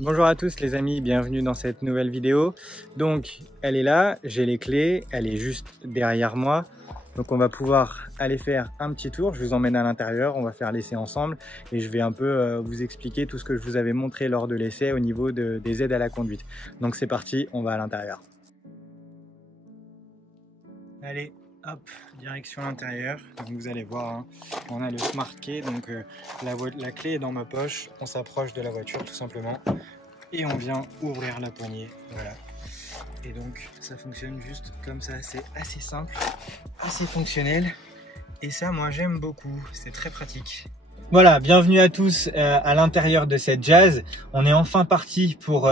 Bonjour à tous les amis, bienvenue dans cette nouvelle vidéo. Donc elle est là, j'ai les clés, elle est juste derrière moi. Donc on va pouvoir aller faire un petit tour, je vous emmène à l'intérieur, on va faire l'essai ensemble et je vais un peu vous expliquer tout ce que je vous avais montré lors de l'essai au niveau des aides à la conduite. Donc c'est parti, on va à l'intérieur. Allez, hop, direction l'intérieur. Donc vous allez voir, hein, on a le Smart Key, donc la clé est dans ma poche, on s'approche de la voiture tout simplement et on vient ouvrir la poignée, voilà. Et donc ça fonctionne juste comme ça, c'est assez simple, assez fonctionnel et ça moi j'aime beaucoup, c'est très pratique. Voilà, bienvenue à tous à l'intérieur de cette Jazz. On est enfin parti pour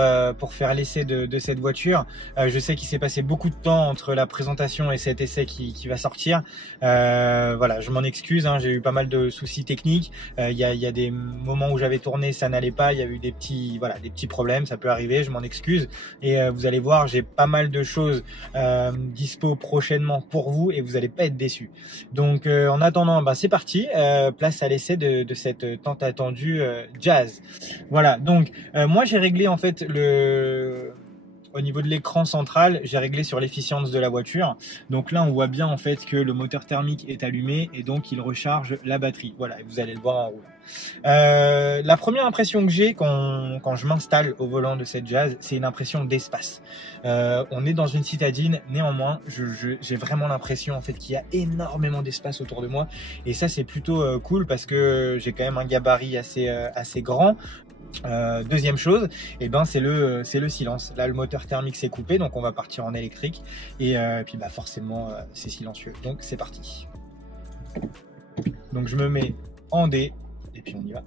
faire l'essai de cette voiture. Je sais qu'il s'est passé beaucoup de temps entre la présentation et cet essai qui va sortir. Voilà, je m'en excuse, hein, j'ai eu pas mal de soucis techniques. Il y a des moments où j'avais tourné, ça n'allait pas. Il y a eu des petits problèmes, ça peut arriver, je m'en excuse. Et vous allez voir, j'ai pas mal de choses dispo prochainement pour vous et vous n'allez pas être déçus. Donc en attendant, c'est parti, place à l'essai de cette tant attendue Jazz. Voilà, donc moi j'ai réglé en fait au niveau de l'écran central, j'ai réglé sur l'efficience de la voiture. Donc là on voit bien en fait que le moteur thermique est allumé et donc il recharge la batterie. Voilà, vous allez le voir en roulant. La première impression que j'ai quand je m'installe au volant de cette Jazz, c'est une impression d'espace. On est dans une citadine, néanmoins j'ai vraiment l'impression en fait qu'il y a énormément d'espace autour de moi et ça c'est plutôt cool parce que j'ai quand même un gabarit assez grand. Deuxième chose, c'est le silence. Là le moteur thermique s'est coupé, donc on va partir en électrique et puis forcément c'est silencieux. Donc c'est parti. Donc je me mets en D et puis on y va.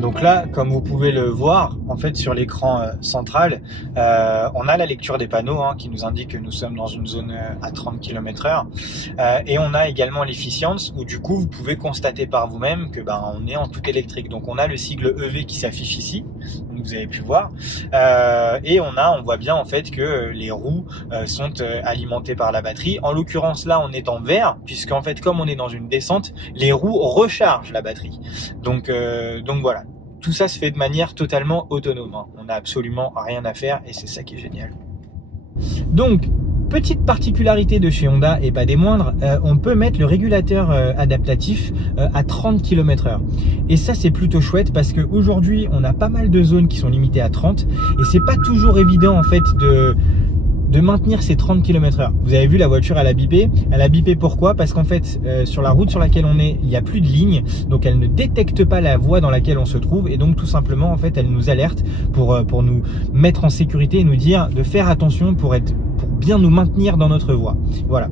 Donc là, comme vous pouvez le voir, en fait, sur l'écran central, on a la lecture des panneaux qui nous indique que nous sommes dans une zone à 30 km/h. Et on a également l'efficience où du coup, vous pouvez constater par vous-même que on est en tout électrique. Donc on a le sigle EV qui s'affiche ici, donc vous avez pu voir. Et on voit bien en fait que les roues sont alimentées par la batterie. En l'occurrence là, on est en vert, puisqu'en fait, comme on est dans une descente, les roues rechargent la batterie. Donc voilà. Tout ça se fait de manière totalement autonome. On n'a absolument rien à faire et c'est ça qui est génial. Donc, petite particularité de chez Honda et pas des moindres, on peut mettre le régulateur adaptatif à 30 km/h. Et ça c'est plutôt chouette parce qu'aujourd'hui on a pas mal de zones qui sont limitées à 30 et c'est pas toujours évident en fait de maintenir ces 30 km/h. Vous avez vu la voiture elle a bipé. Elle a bipé pourquoi? Parce qu'en fait sur la route sur laquelle on est, il n'y a plus de ligne, donc elle ne détecte pas la voie dans laquelle on se trouve et donc tout simplement en fait elle nous alerte pour nous mettre en sécurité et nous dire de faire attention pour bien nous maintenir dans notre voie. Voilà.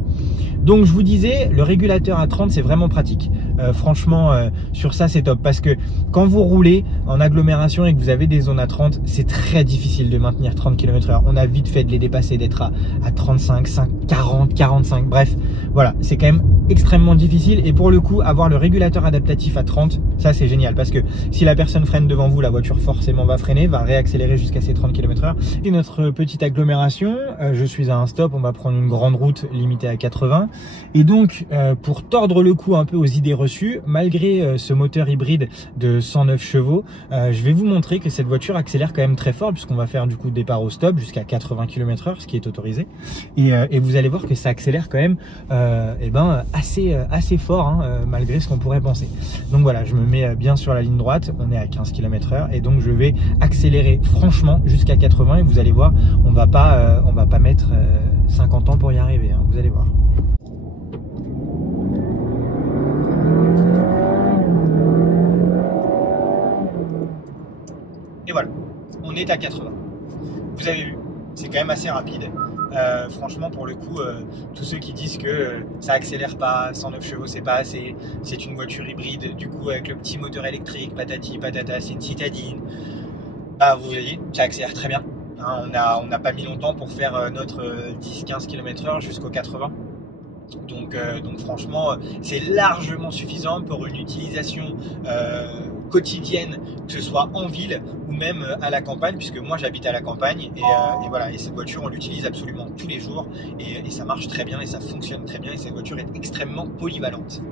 Donc je vous disais, le régulateur à 30 c'est vraiment pratique. Franchement sur ça c'est top parce que quand vous roulez en agglomération et que vous avez des zones à 30, c'est très difficile de maintenir 30 km/h. On a vite fait de les dépasser, d'être à 35, 40, 45, bref, voilà, c'est quand même extrêmement difficile et pour le coup avoir le régulateur adaptatif à 30, ça c'est génial parce que si la personne freine devant vous, la voiture forcément va freiner, va réaccélérer jusqu'à ses 30 km/h. Et notre petite agglomération, je suis à un stop, on va prendre une grande route limitée à 80 et donc pour tordre le cou un peu aux idées reçues, malgré ce moteur hybride de 109 chevaux, je vais vous montrer que cette voiture accélère quand même très fort puisqu'on va faire du coup départ au stop jusqu'à 80 km/h, ce qui est autorisé et vous allez voir que ça accélère quand même assez fort malgré ce qu'on pourrait penser. Donc voilà, je me mets bien sur la ligne droite, on est à 15 km/h et donc je vais accélérer franchement jusqu'à 80 et vous allez voir, on va pas mettre 50 ans pour y arriver, vous allez voir. Et voilà, on est à 80. Vous avez vu, c'est quand même assez rapide. Franchement, pour le coup, tous ceux qui disent que ça accélère pas, 109 chevaux c'est pas assez, c'est une voiture hybride, du coup avec le petit moteur électrique, patati patata, c'est une citadine. Vous voyez, ça accélère très bien. hein. On n'a pas mis longtemps pour faire notre 10-15 km/h jusqu'au 80. Donc franchement, c'est largement suffisant pour une utilisation quotidienne, que ce soit en ville ou même à la campagne, puisque moi j'habite à la campagne et voilà, et cette voiture on l'utilise absolument tous les jours et ça marche très bien et ça fonctionne très bien et cette voiture est extrêmement polyvalente.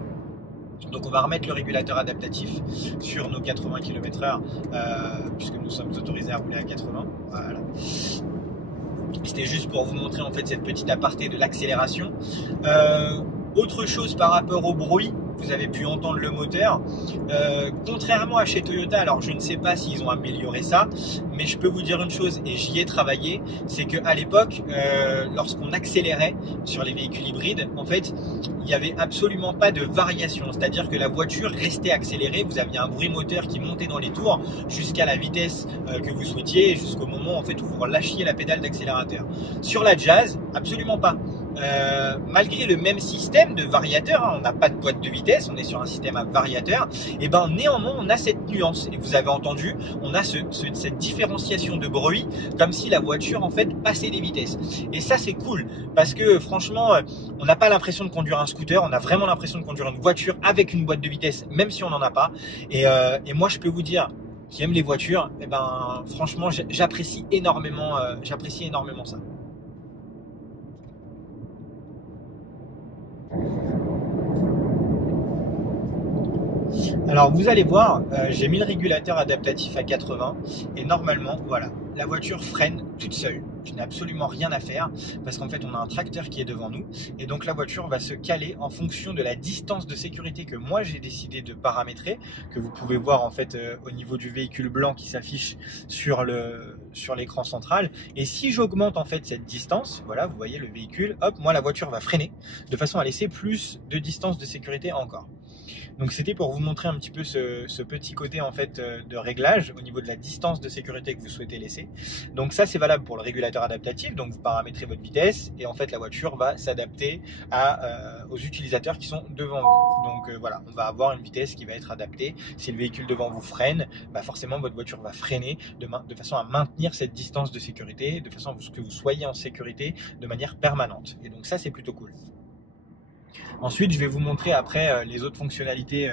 Donc on va remettre le régulateur adaptatif sur nos 80 km/h puisque nous sommes autorisés à rouler à 80. Voilà. C'était juste pour vous montrer en fait cette petite aparté de l'accélération. Autre chose par rapport au bruit, vous avez pu entendre le moteur. Contrairement à chez Toyota, alors je ne sais pas s'ils ont amélioré ça, mais je peux vous dire une chose, et j'y ai travaillé, c'est qu'à l'époque, lorsqu'on accélérait sur les véhicules hybrides, en fait, il n'y avait absolument pas de variation. C'est-à-dire que la voiture restait accélérée, vous aviez un bruit moteur qui montait dans les tours jusqu'à la vitesse que vous souhaitiez, jusqu'au moment en fait où vous relâchiez la pédale d'accélérateur. Sur la Jazz, absolument pas. Malgré le même système de variateur, hein, on n'a pas de boîte de vitesse, on est sur un système à variateur, et ben néanmoins on a cette nuance, et vous avez entendu, on a cette différenciation de bruit, comme si la voiture en fait passait des vitesses. Et ça c'est cool, parce que franchement, on n'a pas l'impression de conduire un scooter, on a vraiment l'impression de conduire une voiture avec une boîte de vitesse, même si on n'en a pas. Et moi je peux vous dire, qui aime les voitures, et ben franchement j'apprécie énormément ça. Alors vous allez voir, j'ai mis le régulateur adaptatif à 80 et normalement, voilà, la voiture freine toute seule. Je n'ai absolument rien à faire parce qu'en fait on a un tracteur qui est devant nous et donc la voiture va se caler en fonction de la distance de sécurité que moi j'ai décidé de paramétrer, que vous pouvez voir en fait au niveau du véhicule blanc qui s'affiche sur l'écran central. Et si j'augmente en fait cette distance, voilà, vous voyez le véhicule, hop, moi la voiture va freiner de façon à laisser plus de distance de sécurité encore. Donc c'était pour vous montrer un petit peu ce petit côté en fait de réglage au niveau de la distance de sécurité que vous souhaitez laisser. Donc ça c'est valable pour le régulateur adaptatif, donc vous paramétrez votre vitesse et en fait la voiture va s'adapter aux utilisateurs qui sont devant vous. Donc voilà, on va avoir une vitesse qui va être adaptée. Si le véhicule devant vous freine, bah forcément votre voiture va freiner de façon à maintenir cette distance de sécurité, de façon à ce que vous soyez en sécurité de manière permanente. Et donc ça c'est plutôt cool. Ensuite, je vais vous montrer après les autres fonctionnalités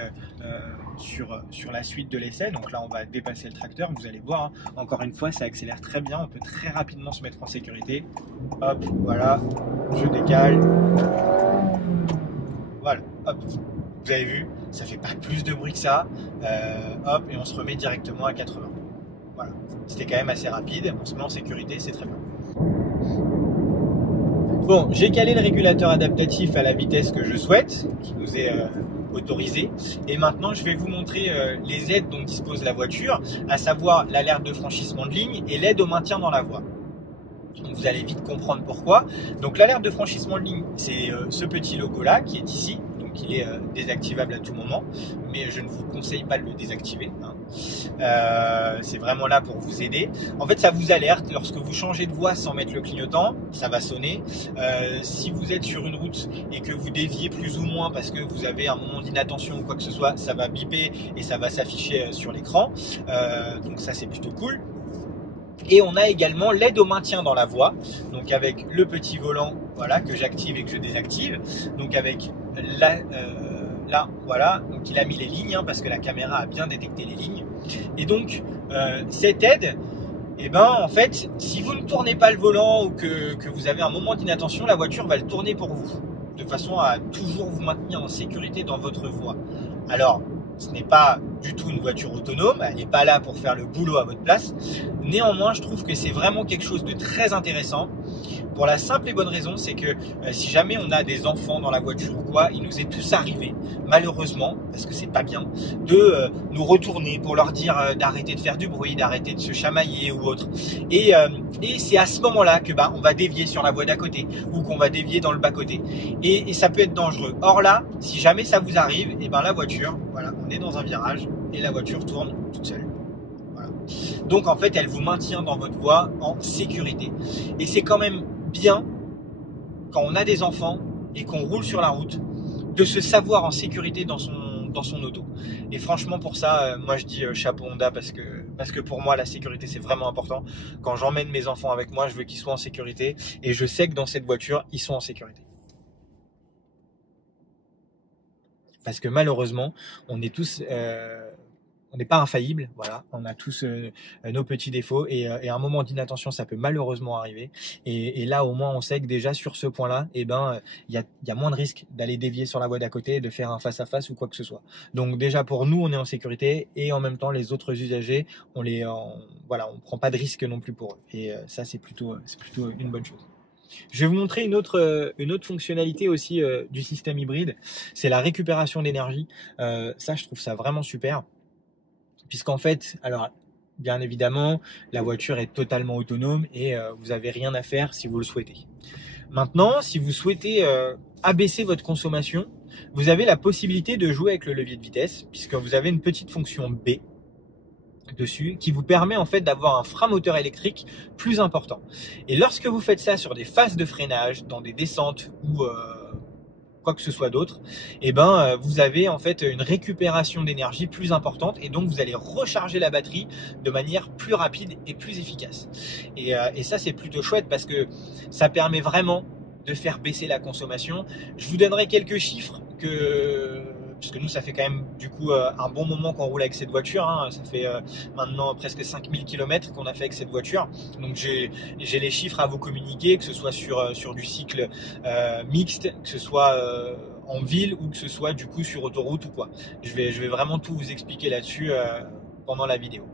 sur la suite de l'essai. Donc là, on va dépasser le tracteur. Vous allez voir, hein, encore une fois, ça accélère très bien. On peut très rapidement se mettre en sécurité. Hop, voilà, je décale. Voilà, hop, vous avez vu, ça fait pas plus de bruit que ça. Hop, et on se remet directement à 80. Voilà, c'était quand même assez rapide. On se met en sécurité, c'est très bien. Bon, j'ai calé le régulateur adaptatif à la vitesse que je souhaite, qui nous est autorisée. Et maintenant, je vais vous montrer les aides dont dispose la voiture, à savoir l'alerte de franchissement de ligne et l'aide au maintien dans la voie. Donc vous allez vite comprendre pourquoi. Donc l'alerte de franchissement de ligne, c'est ce petit logo-là qui est ici. Donc il est désactivable à tout moment, mais je ne vous conseille pas de le désactiver, hein. C'est vraiment là pour vous aider. En fait, ça vous alerte lorsque vous changez de voie sans mettre le clignotant, ça va sonner. Si vous êtes sur une route et que vous déviez plus ou moins parce que vous avez un moment d'inattention ou quoi que ce soit, ça va biper et ça va s'afficher sur l'écran. Donc ça, c'est plutôt cool. Et on a également l'aide au maintien dans la voie, donc avec le petit volant, voilà, que j'active et que je désactive. Donc avec là, voilà, donc il a mis les lignes, hein, parce que la caméra a bien détecté les lignes. Et donc cette aide, eh ben en fait, si vous ne tournez pas le volant ou que vous avez un moment d'inattention, la voiture va le tourner pour vous, de façon à toujours vous maintenir en sécurité dans votre voie. Alors, ce n'est pas du tout une voiture autonome, elle n'est pas là pour faire le boulot à votre place. Néanmoins, je trouve que c'est vraiment quelque chose de très intéressant pour la simple et bonne raison, c'est que si jamais on a des enfants dans la voiture ou quoi, il nous est tous arrivé, malheureusement, parce que c'est pas bien, de nous retourner pour leur dire d'arrêter de faire du bruit, d'arrêter de se chamailler ou autre. Et c'est à ce moment-là que on va dévier sur la voie d'à côté ou qu'on va dévier dans le bas-côté. Et ça peut être dangereux. Or là, si jamais ça vous arrive, et la voiture, voilà, on est dans un virage et la voiture tourne toute seule. Voilà. Donc en fait, elle vous maintient dans votre voie en sécurité. Et c'est quand même bien, quand on a des enfants et qu'on roule sur la route, de se savoir en sécurité dans son dans son auto. Et franchement pour ça, moi je dis chapeau Honda parce que pour moi la sécurité c'est vraiment important. Quand j'emmène mes enfants avec moi, je veux qu'ils soient en sécurité et je sais que dans cette voiture, ils sont en sécurité. Parce que malheureusement, on est tous, on n'est pas infaillible, voilà. On a tous nos petits défauts et un moment d'inattention, ça peut malheureusement arriver. Et là, au moins, on sait que déjà sur ce point-là, il y a moins de risques d'aller dévier sur la voie d'à côté, de faire un face-à-face ou quoi que ce soit. Donc déjà pour nous, on est en sécurité et en même temps, les autres usagers, voilà, on prend pas de risque non plus pour eux. Et ça, c'est plutôt une bonne chose. Je vais vous montrer une autre fonctionnalité aussi du système hybride, c'est la récupération d'énergie. Ça, je trouve ça vraiment super, puisqu'en fait, alors bien évidemment, la voiture est totalement autonome et vous n'avez rien à faire si vous le souhaitez. Maintenant, si vous souhaitez abaisser votre consommation, vous avez la possibilité de jouer avec le levier de vitesse, puisque vous avez une petite fonction B dessus qui vous permet en fait d'avoir un frein moteur électrique plus important. Et lorsque vous faites ça sur des phases de freinage, dans des descentes ou quoi que ce soit d'autre, vous avez en fait une récupération d'énergie plus importante et donc vous allez recharger la batterie de manière plus rapide et plus efficace. Et ça c'est plutôt chouette parce que ça permet vraiment de faire baisser la consommation. Je vous donnerai quelques chiffres parce que nous ça fait quand même du coup un bon moment qu'on roule avec cette voiture, hein. Ça fait maintenant presque 5000 km qu'on a fait avec cette voiture, donc j'ai les chiffres à vous communiquer, que ce soit sur du cycle mixte, que ce soit en ville ou que ce soit du coup sur autoroute ou quoi. Je vais vraiment tout vous expliquer là-dessus pendant la vidéo.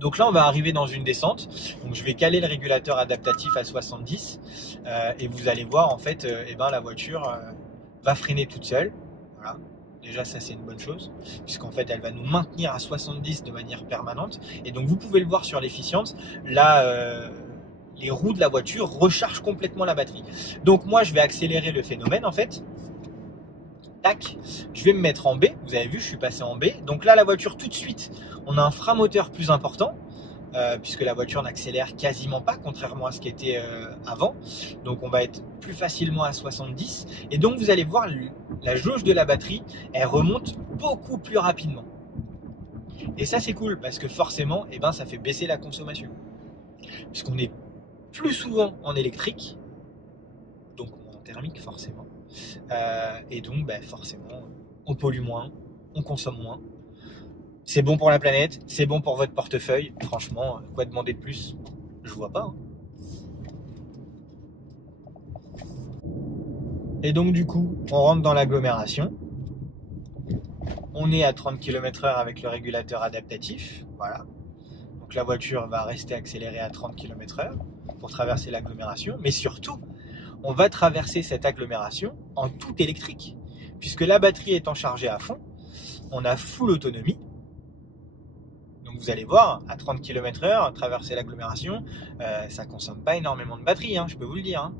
Donc là on va arriver dans une descente, donc je vais caler le régulateur adaptatif à 70 et vous allez voir en fait la voiture va freiner toute seule. Voilà. Déjà ça c'est une bonne chose, puisqu'en fait elle va nous maintenir à 70 de manière permanente. Et donc vous pouvez le voir sur l'efficience, là les roues de la voiture rechargent complètement la batterie. Donc moi je vais accélérer le phénomène en fait. Tac, je vais me mettre en B, vous avez vu je suis passé en B. Donc là la voiture tout de suite, on a un frein moteur plus important. Puisque la voiture n'accélère quasiment pas, contrairement à ce qui était avant. Donc on va être plus facilement à 70. Et donc vous allez voir, la jauge de la batterie, elle remonte beaucoup plus rapidement. Et ça c'est cool, parce que forcément, ça fait baisser la consommation. Puisqu'on est plus souvent en électrique, donc en thermique forcément. Et donc forcément, on pollue moins, on consomme moins. C'est bon pour la planète, c'est bon pour votre portefeuille. Franchement, quoi demander de plus? Je vois pas. Et donc du coup, on rentre dans l'agglomération. On est à 30 km/h avec le régulateur adaptatif. Voilà. Donc la voiture va rester accélérée à 30 km/h pour traverser l'agglomération. Mais surtout, on va traverser cette agglomération en tout électrique. Puisque la batterie étant chargée à fond, on a full autonomie. Donc vous allez voir, à 30 km/h, traverser l'agglomération, ça consomme pas énormément de batterie, je peux vous le dire.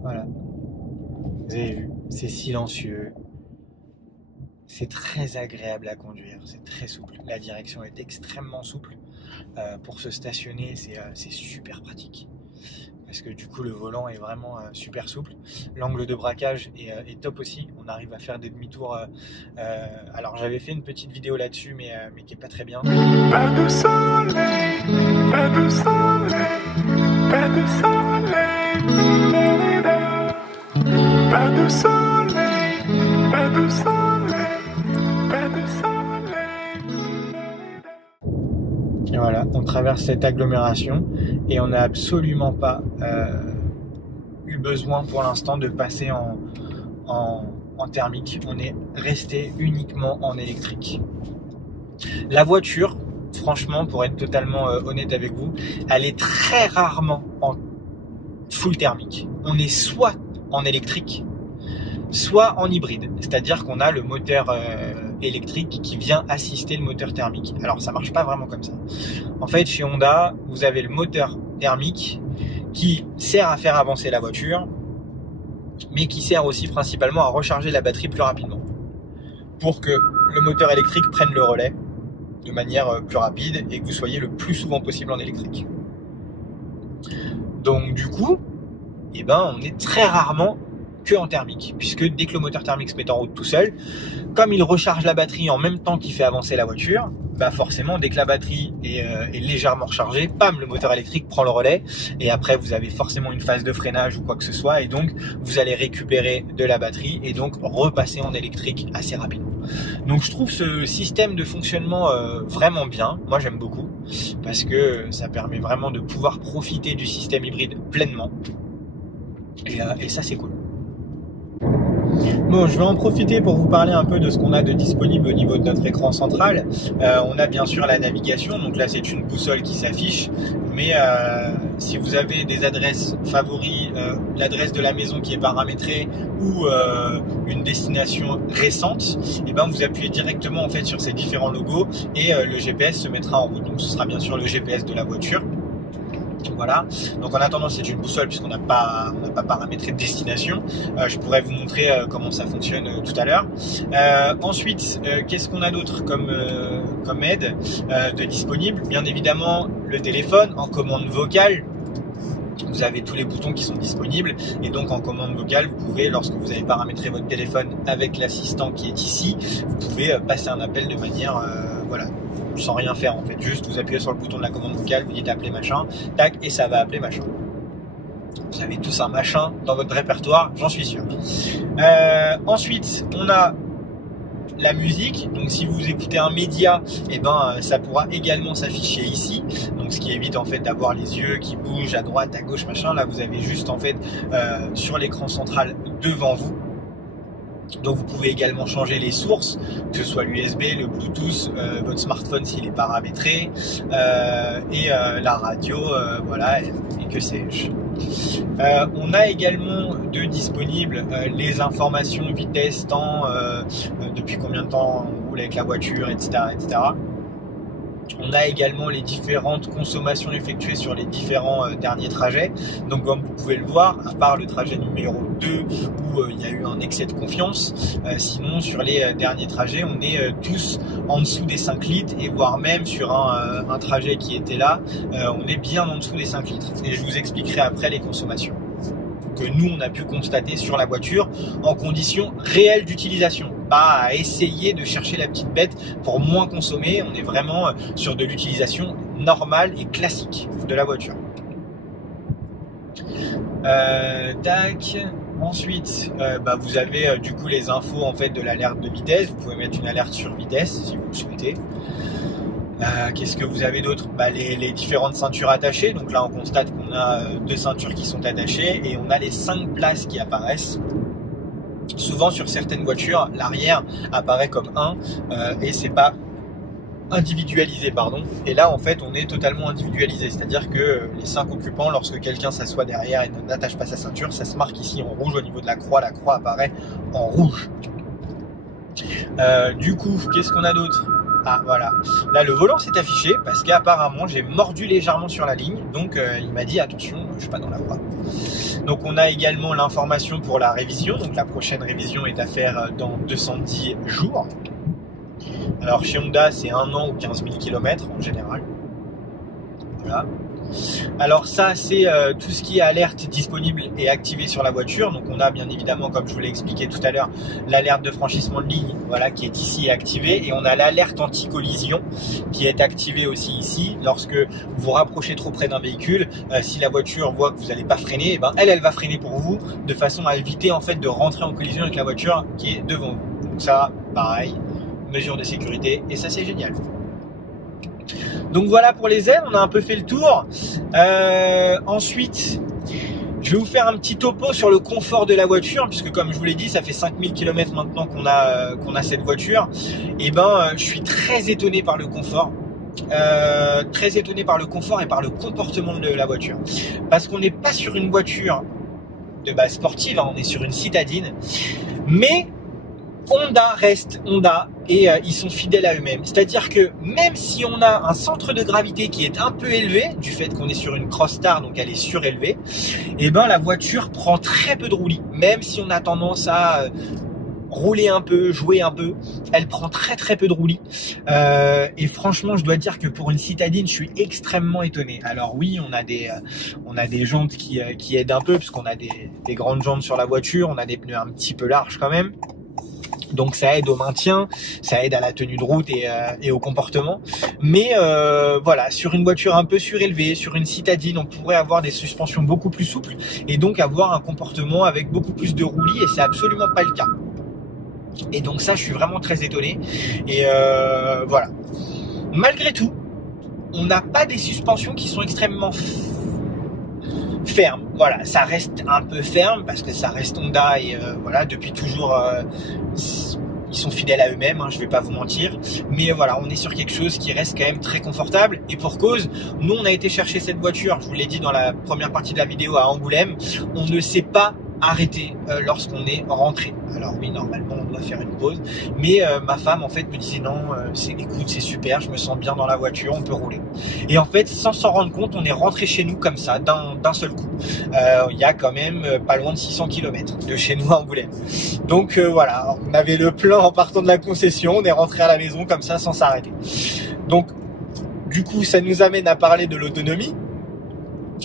Voilà. Vous avez vu, c'est silencieux. C'est très agréable à conduire, c'est très souple. La direction est extrêmement souple. Pour se stationner, c'est super pratique. Parce que du coup le volant est vraiment super souple. L'angle de braquage est top aussi. On arrive à faire des demi-tours. Alors j'avais fait une petite vidéo là-dessus, mais qui est pas très bien. Pas de soleil, pas de soleil, pas de soleil, pas de soleil, pas de soleil, pas de soleil. Et voilà, on traverse cette agglomération et on n'a absolument pas eu besoin pour l'instant de passer en thermique. On est resté uniquement en électrique. La voiture, franchement, pour être totalement honnête avec vous, elle est très rarement en full thermique. On est soit en électrique, soit en hybride. C'est-à-dire qu'on a le moteur électrique qui vient assister le moteur thermique. Alors ça marche pas vraiment comme ça. En fait, chez Honda, vous avez le moteur thermique qui sert à faire avancer la voiture, mais qui sert aussi principalement à recharger la batterie plus rapidement, pour que le moteur électrique prenne le relais de manière plus rapide et que vous soyez le plus souvent possible en électrique. Donc du coup, et ben on est très rarement que en thermique, puisque dès que le moteur thermique se met en route tout seul, comme il recharge la batterie en même temps qu'il fait avancer la voiture, bah forcément dès que la batterie est légèrement rechargée, pam, le moteur électrique prend le relais, et après vous avez forcément une phase de freinage ou quoi que ce soit, et donc vous allez récupérer de la batterie et donc repasser en électrique assez rapidement. Donc je trouve ce système de fonctionnement vraiment bien, moi j'aime beaucoup, parce que ça permet vraiment de pouvoir profiter du système hybride pleinement, et ça c'est cool. Bon, je vais en profiter pour vous parler un peu de ce qu'on a de disponible au niveau de notre écran central. On a bien sûr la navigation, donc là c'est une boussole qui s'affiche, mais si vous avez des adresses favoris, l'adresse de la maison qui est paramétrée ou une destination récente, et ben vous appuyez directement en fait sur ces différents logos et le GPS se mettra en route. Donc ce sera bien sûr le GPS de la voiture. Voilà, donc en attendant c'est une boussole puisqu'on n'a pas paramétré de destination. Je pourrais vous montrer comment ça fonctionne tout à l'heure. Ensuite, qu'est-ce qu'on a d'autre comme aide de disponible? Bien évidemment le téléphone en commande vocale. Vous avez tous les boutons qui sont disponibles et donc en commande vocale vous pouvez, lorsque vous avez paramétré votre téléphone avec l'assistant qui est ici, vous pouvez passer un appel de manière voilà, sans rien faire en fait, juste vous appuyez sur le bouton de la commande vocale, vous dites appeler machin, tac, et ça va appeler machin. Vous avez tous un machin dans votre répertoire, j'en suis sûr. Ensuite, on a la musique, donc si vous écoutez un média, et ben ça pourra également s'afficher ici, donc ce qui évite en fait d'avoir les yeux qui bougent à droite, à gauche, machin. Là vous avez juste en fait sur l'écran central devant vous. Donc vous pouvez également changer les sources, que ce soit l'USB, le Bluetooth, votre smartphone s'il est paramétré, et la radio, voilà, et que sais-je. On a également de disponibles les informations vitesse, temps, depuis combien de temps on roule avec la voiture, etc., etc. On a également les différentes consommations effectuées sur les différents derniers trajets. Donc comme vous pouvez le voir, à part le trajet numéro 2 où il y a eu un excès de confiance, sinon sur les derniers trajets on est tous en dessous des 5 litres et voire même sur un trajet qui était là, on est bien en dessous des 5 litres. Et je vous expliquerai après les consommations que nous on a pu constater sur la voiture en conditions réelles d'utilisation, pas à essayer de chercher la petite bête pour moins consommer. On est vraiment sur de l'utilisation normale et classique de la voiture. Tac. Ensuite, vous avez du coup les infos en fait de l'alerte de vitesse. Vous pouvez mettre une alerte sur vitesse si vous le souhaitez. Qu'est-ce que vous avez d'autre? Les différentes ceintures attachées. Donc là on constate qu'on a 2 ceintures qui sont attachées et on a les 5 places qui apparaissent. Souvent sur certaines voitures, l'arrière apparaît comme 1 et c'est pas individualisé, pardon. Et là en fait on est totalement individualisé, c'est-à-dire que les 5 occupants, lorsque quelqu'un s'assoit derrière et n'attache pas sa ceinture, ça se marque ici en rouge au niveau de la croix apparaît en rouge. Du coup, qu'est-ce qu'on a d'autre? Ah voilà, là le volant s'est affiché parce qu'apparemment j'ai mordu légèrement sur la ligne, donc il m'a dit attention, je suis pas dans la voie. Donc on a également l'information pour la révision, donc la prochaine révision est à faire dans 210 jours. Alors chez Honda c'est 1 an ou 15 000 km en général. Voilà. Alors ça c'est tout ce qui est alerte disponible et activé sur la voiture. Donc on a bien évidemment, comme je vous l'ai expliqué tout à l'heure, l'alerte de franchissement de ligne, voilà, qui est ici activée, et on a l'alerte anti-collision qui est activée aussi ici. Lorsque vous vous rapprochez trop près d'un véhicule, si la voiture voit que vous n'allez pas freiner, et ben elle va freiner pour vous de façon à éviter en fait de rentrer en collision avec la voiture qui est devant vous. Donc ça, pareil, mesure de sécurité, et ça c'est génial. Donc voilà pour les aides, on a un peu fait le tour. Ensuite, je vais vous faire un petit topo sur le confort de la voiture, puisque comme je vous l'ai dit, ça fait 5000 km maintenant qu'on a cette voiture. Et je suis très étonné par le confort. Très étonné par le confort et par le comportement de la voiture. Parce qu'on n'est pas sur une voiture de base sportive, on est sur une citadine. Mais Honda reste Honda et ils sont fidèles à eux-mêmes. C'est-à-dire que même si on a un centre de gravité qui est un peu élevé, du fait qu'on est sur une Crossstar, donc elle est surélevée, la voiture prend très peu de roulis. Même si on a tendance à rouler un peu, jouer un peu. Elle prend très peu de roulis. Et franchement, je dois dire que pour une citadine, je suis extrêmement étonné. Alors oui, on a des jantes qui aident un peu, parce qu'on a des grandes jantes sur la voiture, on a des pneus un petit peu larges quand même. Donc ça aide au maintien, ça aide à la tenue de route et au comportement. Mais voilà, sur une voiture un peu surélevée, sur une citadine, on pourrait avoir des suspensions beaucoup plus souples et donc avoir un comportement avec beaucoup plus de roulis, et c'est absolument pas le cas. Et donc ça, je suis vraiment très étonné. Et voilà. Malgré tout, on n'a pas des suspensions qui sont extrêmement ferme, voilà, ça reste un peu ferme parce que ça reste Honda et voilà, depuis toujours ils sont fidèles à eux-mêmes, hein, je vais pas vous mentir, mais voilà, on est sur quelque chose qui reste quand même très confortable, et pour cause, nous on a été chercher cette voiture, je vous l'ai dit dans la première partie de la vidéo, à Angoulême, on ne s'est pas arrêté lorsqu'on est rentré. Alors oui, normalement on doit faire une pause, mais ma femme en fait me disait non, écoute, c'est super, je me sens bien dans la voiture, on peut rouler. Et en fait, sans s'en rendre compte, on est rentré chez nous comme ça, d'un seul coup. Il y a quand même pas loin de 600 km de chez nous à Angoulême. Donc voilà, on avait le plan en partant de la concession, on est rentré à la maison comme ça sans s'arrêter. Donc du coup, ça nous amène à parler de l'autonomie.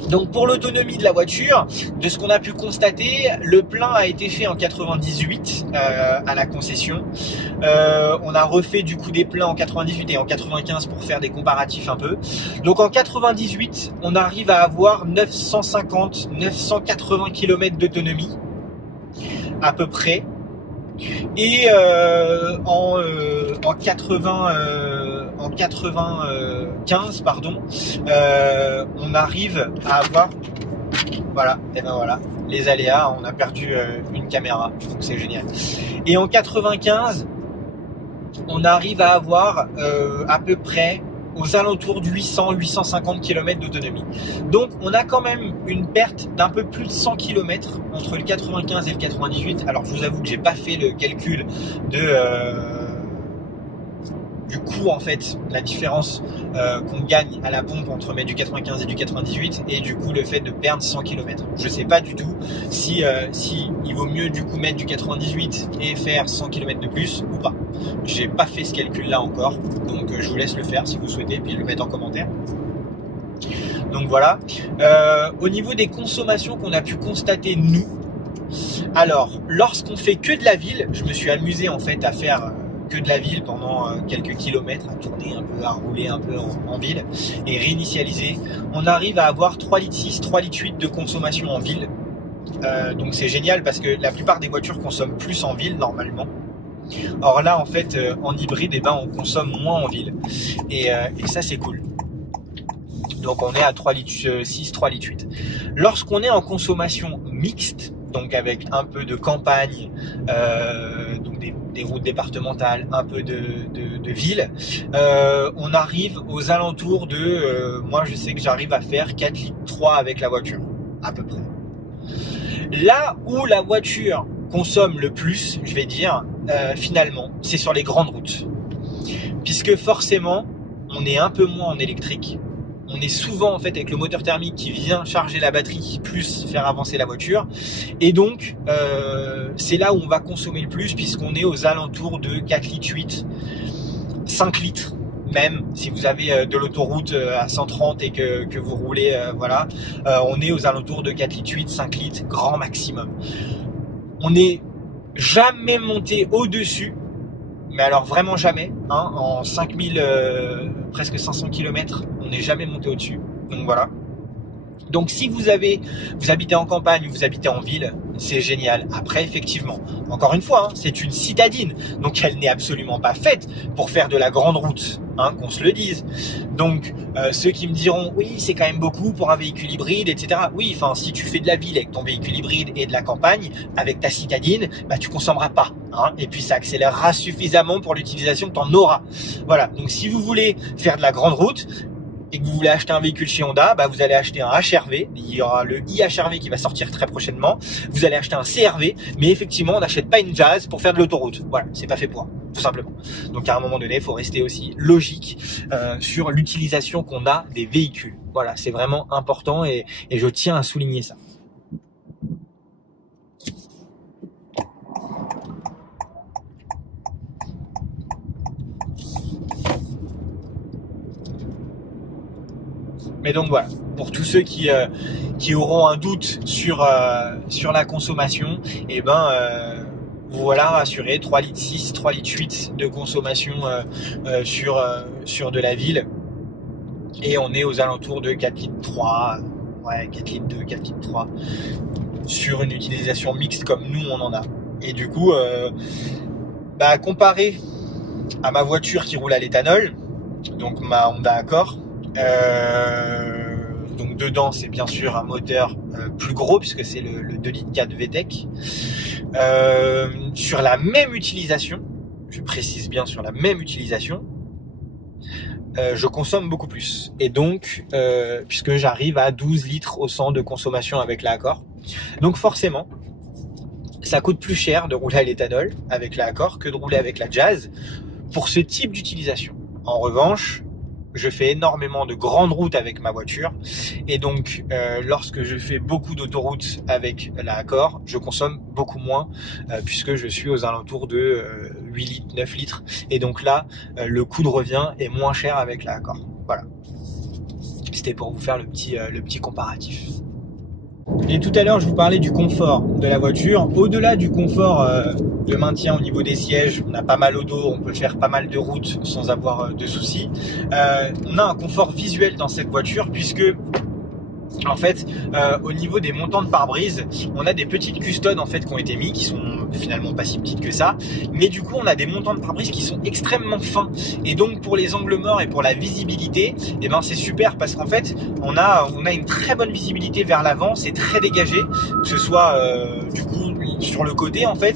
Donc pour l'autonomie de la voiture, de ce qu'on a pu constater, le plein a été fait en 98 à la concession. On a refait du coup des pleins en 98 et en 95 pour faire des comparatifs un peu. Donc en 98, on arrive à avoir 950-980 km d'autonomie à peu près. Et en 95 pardon, on arrive à avoir, voilà, et ben voilà, les aléas, on a perdu une caméra, donc c'est génial. Et en 95, on arrive à avoir à peu près aux alentours de 800-850 km d'autonomie. Donc on a quand même une perte d'un peu plus de 100 km entre le 95 et le 98. Alors je vous avoue que j'ai pas fait le calcul du coût, en fait, la différence qu'on gagne à la pompe entre mettre du 95 et du 98, et du coup le fait de perdre 100 km. Je sais pas du tout si il vaut mieux du coup mettre du 98 et faire 100 km de plus ou pas. J'ai pas fait ce calcul là encore, donc je vous laisse le faire si vous souhaitez, puis le mettre en commentaire. Donc voilà. Au niveau des consommations qu'on a pu constater nous, alors lorsqu'on fait que de la ville, je me suis amusé en fait à faire que de la ville pendant quelques kilomètres, à tourner un peu, à rouler un peu en ville et réinitialiser. On arrive à avoir 3,6 litres, 3,8 litres de consommation en ville. Donc c'est génial parce que la plupart des voitures consomment plus en ville normalement. Or là en fait en hybride, eh ben, on consomme moins en ville. Et ça c'est cool. Donc on est à 3,6 litres, 3,8 litres. Lorsqu'on est en consommation mixte, donc avec un peu de campagne, donc des routes départementales, un peu de ville, on arrive aux alentours de, moi je sais que j'arrive à faire 4,3 litres avec la voiture, à peu près. Là où la voiture consomme le plus, je vais dire, finalement, c'est sur les grandes routes. Puisque forcément, on est un peu moins en électrique. On est souvent en fait avec le moteur thermique qui vient charger la batterie plus faire avancer la voiture, et donc c'est là où on va consommer le plus, puisqu'on est aux alentours de 4 litres 8, 5 litres même si vous avez de l'autoroute à 130 et que vous roulez, voilà, on est aux alentours de 4 litres 8, 5 litres grand maximum. On n'est jamais monté au-dessus, mais alors vraiment jamais, hein, en 5000, presque 500 km, on n'est jamais monté au-dessus. Donc voilà. Donc si vous habitez en campagne ou vous habitez en ville, c'est génial. Après, effectivement, encore une fois, hein, c'est une citadine, donc elle n'est absolument pas faite pour faire de la grande route, hein, qu'on se le dise. Donc ceux qui me diront oui, c'est quand même beaucoup pour un véhicule hybride, etc. Oui, enfin si tu fais de la ville avec ton véhicule hybride et de la campagne avec ta citadine, bah tu consommeras pas, hein, et puis ça accélérera suffisamment pour l'utilisation que tu en auras. Voilà. Donc si vous voulez faire de la grande route et que vous voulez acheter un véhicule chez Honda, bah vous allez acheter un HR-V, il y aura le iHR-V qui va sortir très prochainement, vous allez acheter un CR-V, mais effectivement on n'achète pas une Jazz pour faire de l'autoroute, voilà, c'est pas fait pour, tout simplement. Donc à un moment donné, il faut rester aussi logique sur l'utilisation qu'on a des véhicules, voilà, c'est vraiment important et je tiens à souligner ça. Mais donc voilà, pour tous ceux qui auront un doute sur la consommation, et vous voilà rassurés, 3 litres 6, 3 litres 8 de consommation sur de la ville. Et on est aux alentours de 4 litres 3, 4 litres 2, 4 litres 3, sur une utilisation mixte comme nous on en a. Et du coup, comparé à ma voiture qui roule à l'éthanol, donc ma Honda Accord, donc dedans c'est bien sûr un moteur plus gros puisque c'est le 2 litres 4 VTEC, sur la même utilisation, je précise bien sur la même utilisation, je consomme beaucoup plus. Et donc, puisque j'arrive à 12 litres au 100 de consommation avec la Accord, donc forcément ça coûte plus cher de rouler à l'éthanol avec la Accord que de rouler avec la Jazz pour ce type d'utilisation. En revanche, je fais énormément de grandes routes avec ma voiture et donc lorsque je fais beaucoup d'autoroutes avec la Accord, je consomme beaucoup moins puisque je suis aux alentours de 8 litres, 9 litres et donc là le coût de revient est moins cher avec la Accord. Voilà. C'était pour vous faire le petit comparatif. Et tout à l'heure, je vous parlais du confort de la voiture. Au-delà du confort de maintien au niveau des sièges, on a pas mal au dos, on peut faire pas mal de routes sans avoir de soucis. On a un confort visuel dans cette voiture puisque, en fait, au niveau des montants de pare-brise, on a des petites custodes en fait qui ont été mis, qui sont finalement pas si petites que ça, mais du coup on a des montants de pare-brise qui sont extrêmement fins et donc pour les angles morts et pour la visibilité, c'est super parce qu'en fait on a une très bonne visibilité vers l'avant, c'est très dégagé, que ce soit du coup sur le côté en fait,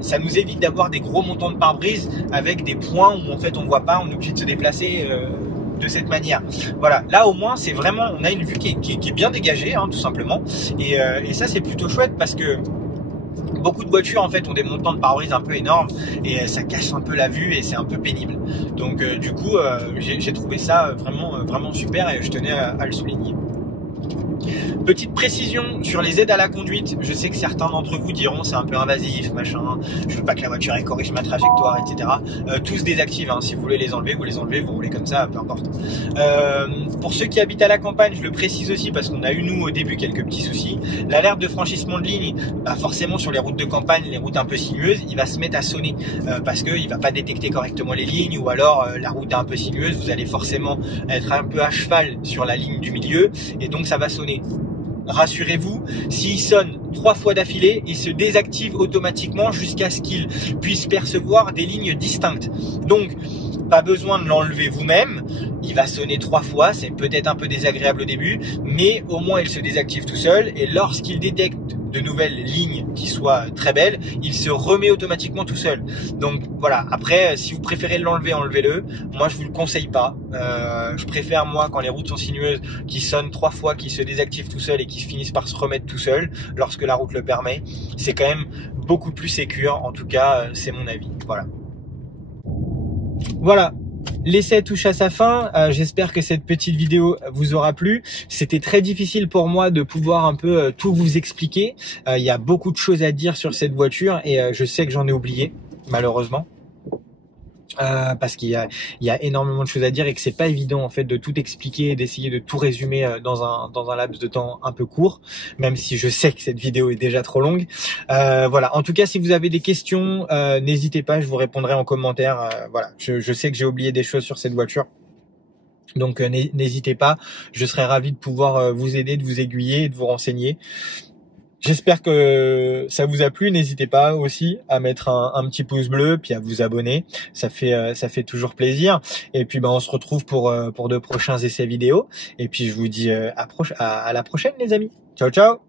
ça nous évite d'avoir des gros montants de pare-brise avec des points où en fait on voit pas, on est obligé de se déplacer de cette manière. Voilà, là au moins c'est vraiment, on a une vue qui est bien dégagée tout simplement et ça c'est plutôt chouette parce que beaucoup de voitures en fait ont des montants de pare-brise un peu énormes et ça cache un peu la vue et c'est un peu pénible. Donc du coup j'ai trouvé ça vraiment super et je tenais à le souligner. Petite précision sur les aides à la conduite, je sais que certains d'entre vous diront c'est un peu invasif, machin, je veux pas que la voiture elle corrige ma trajectoire, etc. Tous désactivent, si vous voulez les enlever, vous roulez comme ça, peu importe. Pour ceux qui habitent à la campagne, je le précise aussi parce qu'on a eu nous au début quelques petits soucis, l'alerte de franchissement de ligne, forcément sur les routes de campagne, les routes un peu sinueuses, il va se mettre à sonner parce qu'il va pas détecter correctement les lignes ou alors la route est un peu sinueuse, vous allez forcément être un peu à cheval sur la ligne du milieu et donc ça va sonner. Rassurez-vous, s'il sonne 3 fois d'affilée, il se désactive automatiquement jusqu'à ce qu'il puisse percevoir des lignes distinctes. Donc, pas besoin de l'enlever vous-même. Il va sonner 3 fois, c'est peut-être un peu désagréable au début, mais au moins il se désactive tout seul. Et lorsqu'il détecte de nouvelles lignes qui soient très belles, il se remet automatiquement tout seul. Donc voilà, après si vous préférez l'enlever, enlevez-le. Moi je vous le conseille pas. Je préfère moi quand les routes sont sinueuses qui sonnent 3 fois, qui se désactivent tout seul et qui finissent par se remettre tout seul lorsque la route le permet. C'est quand même beaucoup plus sécure, en tout cas c'est mon avis. Voilà. L'essai touche à sa fin, j'espère que cette petite vidéo vous aura plu. C'était très difficile pour moi de pouvoir un peu tout vous expliquer. Il y a beaucoup de choses à dire sur cette voiture et je sais que j'en ai oublié, malheureusement. Parce qu'il y a énormément de choses à dire et que c'est pas évident en fait de tout expliquer et d'essayer de tout résumer dans un laps de temps un peu court, même si je sais que cette vidéo est déjà trop longue. Voilà. En tout cas, si vous avez des questions, n'hésitez pas, je vous répondrai en commentaire. Voilà. Je sais que j'ai oublié des choses sur cette voiture. Donc n'hésitez pas, je serai ravi de pouvoir vous aider, de vous aiguiller et de vous renseigner. J'espère que ça vous a plu. N'hésitez pas aussi à mettre un petit pouce bleu puis à vous abonner. Ça fait toujours plaisir. Et puis on se retrouve pour de prochains essais vidéo. Et puis je vous dis à la prochaine les amis. Ciao ciao.